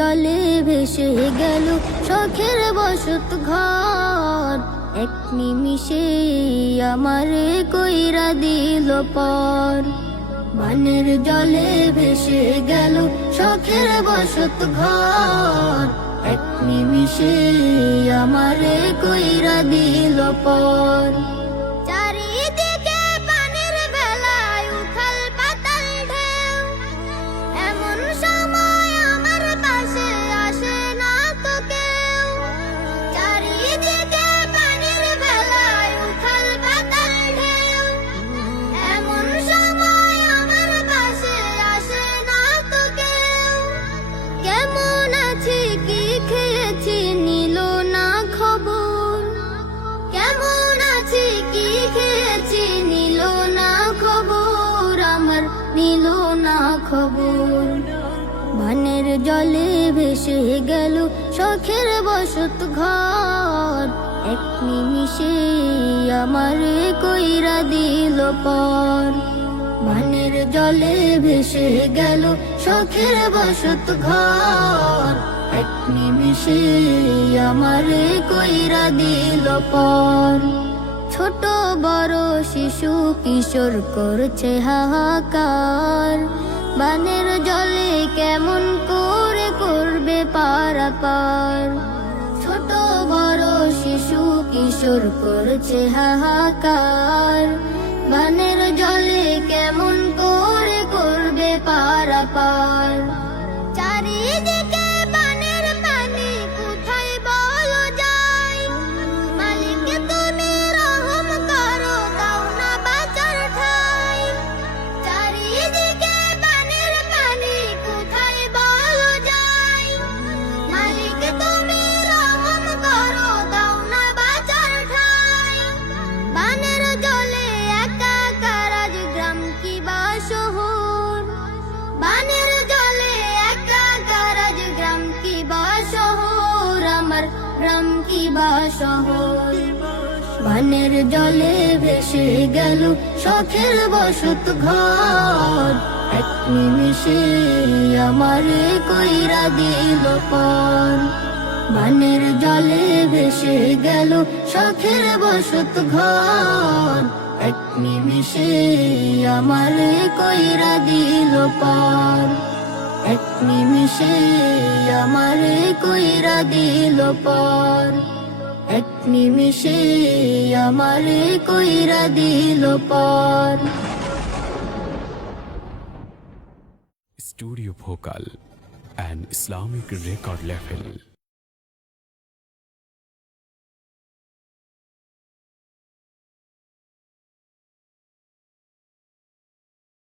জলে ভেসে গেল শখের বসত ঘর, এক নিমিষে আমারে কইরা দিল পর। বানের জলে ভেসে গেল শখের বসত ঘর, এক নিমিষে আমারে কইরা দিল পর। চারিদিকে পানির ভেলায় উথাল পাতাল ঢেউ, এমন সময় আমার পাশে আসে না তো কেউ। চারিদিকে পানির ভেলায় উথাল পাতাল ঢেউ, এমন সময় আমার পাশে আসে না তো কেউ। কেমন আছি কি খেয়েছি নিল না খবর, কেমন আছি কি খেয়েছি নিল না খবর, আমার নিল না খবর। বানের জলে ভেসে গেল শখের বসত ঘর, এক নিমিষে আমারে কইরা দিল পর। বানের জলে ভেসে গেল শখের বসত ঘর, এক নিমিষে আমারে কইরা দিল পর। ছোট বড় শিশু কিশোর করছে হাহাকার, বানের জলে কেমন করে করবে পারাপার। ছোট বড় শিশু কিশোর করছে হাহাকার, বানের জলে কেমন করে করবে পারাপার। চারিদিকে বানের পানি কোথায় বলো যায়, মালিক তুমি রহম করো দাও না বাঁচার ঠাই। চারিদিকে বানের পানি কোথায় বলো যায়, মালিক তুমি রহম করো দাও না বাঁচার ঠাই। বানের জলে একাকার আজ গ্রাম কি বা শহর, বানের জলে একাকার আজ গ্রাম কি বা শহর, আমার গ্রাম কি বা শহর। বানের জলে ভেসে গেল শখের বসত ঘর, এক নিমিষে আমারে কইরা দিল পর। বানের জলে ভেসে গেল শখের বসত ঘর, এক নিমিষে আমারে কইরা দিল পর। এক নিমিষে আমারে কইরা দিল পর, এক নিমিষে আমারে কইরা দিল পর। Studio Bhokal, an Islamic record label.